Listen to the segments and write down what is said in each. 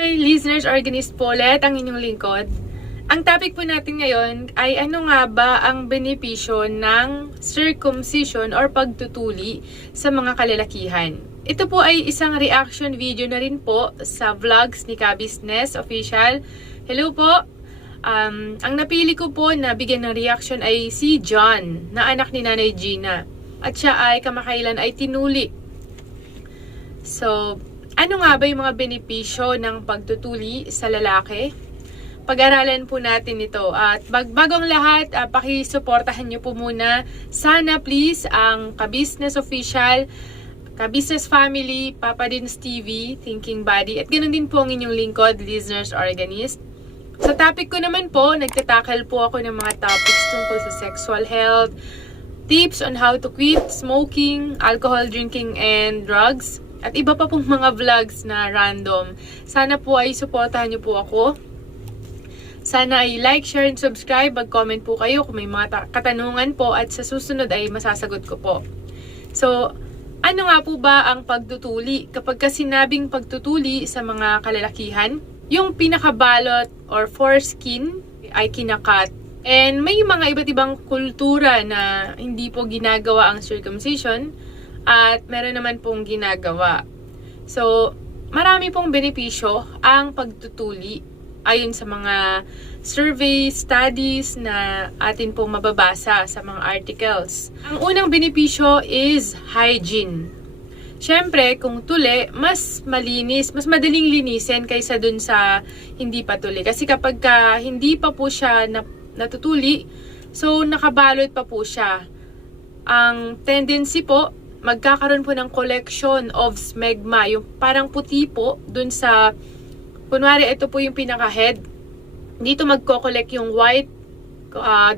Hi, listeners, organist po ulit, ang inyong lingkod. Ang topic po natin ngayon ay ano nga ba ang benepisyo ng circumcision or pagtutuli sa mga kalalakihan. Ito po ay isang reaction video na rin po sa vlogs ni Kabisnes Official. Hello po! Ang napili ko po na bigyan ng reaction ay si John, na anak ni Nanay Gina. At siya ay kamakailan ay tinuli. So, ano nga ba yung mga benepisyo ng pagtutuli sa lalaki? Pag-aralan po natin ito. At bagong lahat, pakisuportahan nyo po muna. Sana please ang Kabisnes Official, Kabisnes Family, Papa Dins TV, Thinking Body, at ganoon din po ang inyong lingkod, listeners organist. Sa topic ko naman po, nagtatakal po ako ng mga topics tungkol sa sexual health, tips on how to quit smoking, alcohol drinking, and drugs, at iba pa pong mga vlogs na random. Sana po ay suportahan niyo po ako. Sana ay like, share, and subscribe. Mag-comment po kayo kung may mga katanungan po at sa susunod ay masasagot ko po. So, ano nga po ba ang pagtutuli? Kapag sinabing pagtutuli sa mga kalalakihan, yung pinakabalot or foreskin ay kinakat. And may mga iba't ibang kultura na hindi po ginagawa ang circumcision at meron naman pong ginagawa. So, marami pong benepisyo ang pagtutuli ayon sa mga survey studies na atin pong mababasa sa mga articles. Ang unang benepisyo is hygiene. Siyempre, kung tuli, mas malinis, mas madaling linisin kaysa dun sa hindi pa tuli. Kasi kapag hindi pa po siya natutuli, so nakabalot pa po siya. Ang tendency po, magkakaroon po ng collection of smegma, yung parang puti po dun sa, kunwari ito po yung pinaka-head, dito magko-collect yung white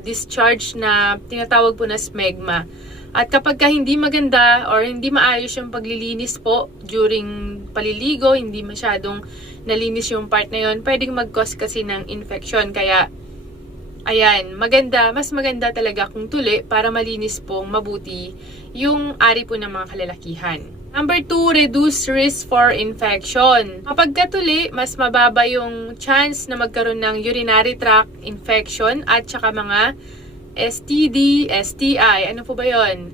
discharge na tinatawag po na smegma. At kapag hindi maganda or hindi maayos yung paglilinis po during paliligo, hindi masyadong nalinis yung part na yun, pwedeng mag-cause kasi ng infection. Kaya, ayan, mas maganda talaga kung tuli para malinis pong mabuti yung ari po ng mga kalalakihan. Number 2, reduce risk for infection. Kapag katuli, mas mababa yung chance na magkaroon ng urinary tract infection at saka mga STD, STI, ano po ba yun?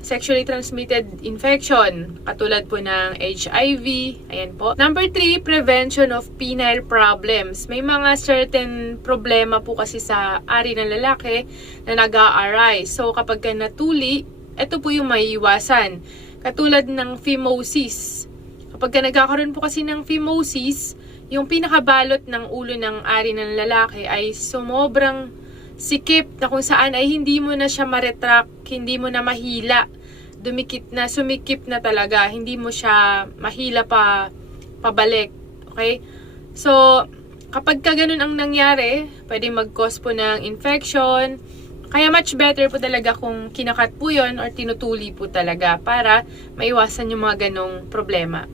Sexually transmitted infection, katulad po ng HIV, ayan po. Number 3, prevention of penile problems. May mga certain problema po kasi sa ari ng lalaki na nag-a-arise. So kapag natuli, ito po yung maiiwasan. Katulad ng phimosis. Kapag nagkakaroon po kasi ng phimosis, yung pinakabalot ng ulo ng ari ng lalaki ay sumobrang sikip na kung saan ay hindi mo na siya ma-retract, hindi mo na mahila, sumikip na talaga, hindi mo siya mahila pabalik. Okay? So, kapag ganun ang nangyari, pwede mag-cause po ng infection. Kaya much better po talaga kung kinakat po yun or tinutuli po talaga para maiwasan yung mga ganong problema.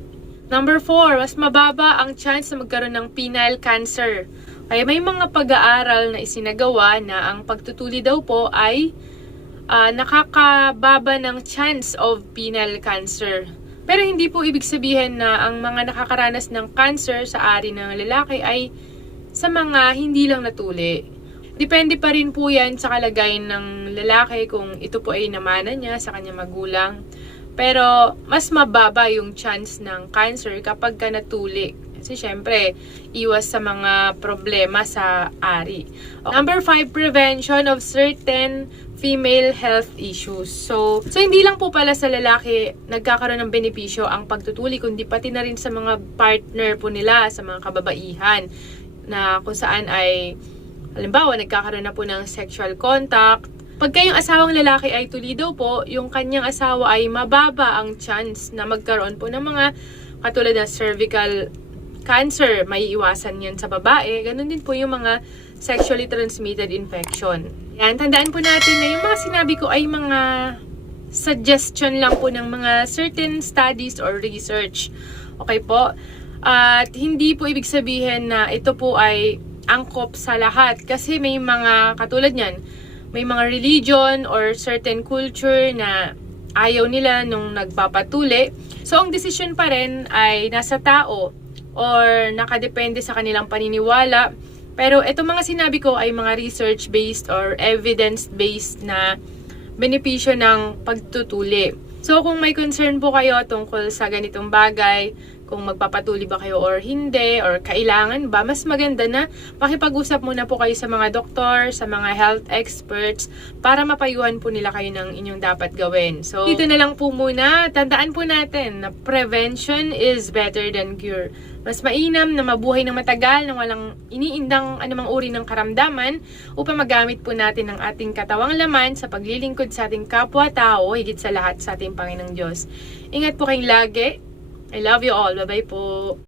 Number 4, mas mababa ang chance na magkaroon ng penile cancer. Kaya may mga pag-aaral na isinagawa na ang pagtutuli daw po ay nakakababa ng chance of penile cancer. Pero hindi po ibig sabihin na ang mga nakakaranas ng cancer sa ari ng lalaki ay sa mga hindi lang natuli. Depende pa rin po yan sa kalagayan ng lalaki kung ito po ay namana niya sa kanyang magulang. Pero mas mababa yung chance ng cancer kapag natuli. Kasi syempre, iwas sa mga problema sa ari. Number 5, prevention of certain female health issues. So hindi lang po pala sa lalaki nagkakaroon ng benepisyo ang pagtutuli, kundi pati na rin sa mga partner po nila, sa mga kababaihan, na kung saan ay, halimbawa, nagkakaroon na po ng sexual contact. Pagka yung asawang lalaki ay tuli daw po, yung kanyang asawa ay mababa ang chance na magkaroon po ng mga katulad ng cervical cancer, may iwasan yan sa babae. Ganun din po yung mga sexually transmitted infection. Yan, tandaan po natin na yung mga sinabi ko ay mga suggestion lang po ng mga certain studies or research. Okay po? At hindi po ibig sabihin na ito po ay angkop sa lahat. Kasi may mga katulad niyan, may mga religion or certain culture na ayaw nila nung nagpapatuli. So, ang decision pa rin ay nasa tao or nakadepende sa kanilang paniniwala. Pero itong mga sinabi ko ay mga research-based or evidence-based na benepisyo ng pagtutuli. So kung may concern po kayo tungkol sa ganitong bagay, kung magpapatuli ba kayo or hindi, or kailangan ba, mas maganda na makipag-usap muna po kayo sa mga doktor, sa mga health experts, para mapayuhan po nila kayo ng inyong dapat gawin. So, dito na lang po muna. Tandaan po natin na prevention is better than cure. Mas mainam na mabuhay ng matagal, na walang iniindang anumang uri ng karamdaman, upang magamit po natin ang ating katawang laman sa paglilingkod sa ating kapwa-tao, higit sa lahat sa ating Panginoong Diyos. Ingat po kayong lagi. I love you all. Bye-bye po.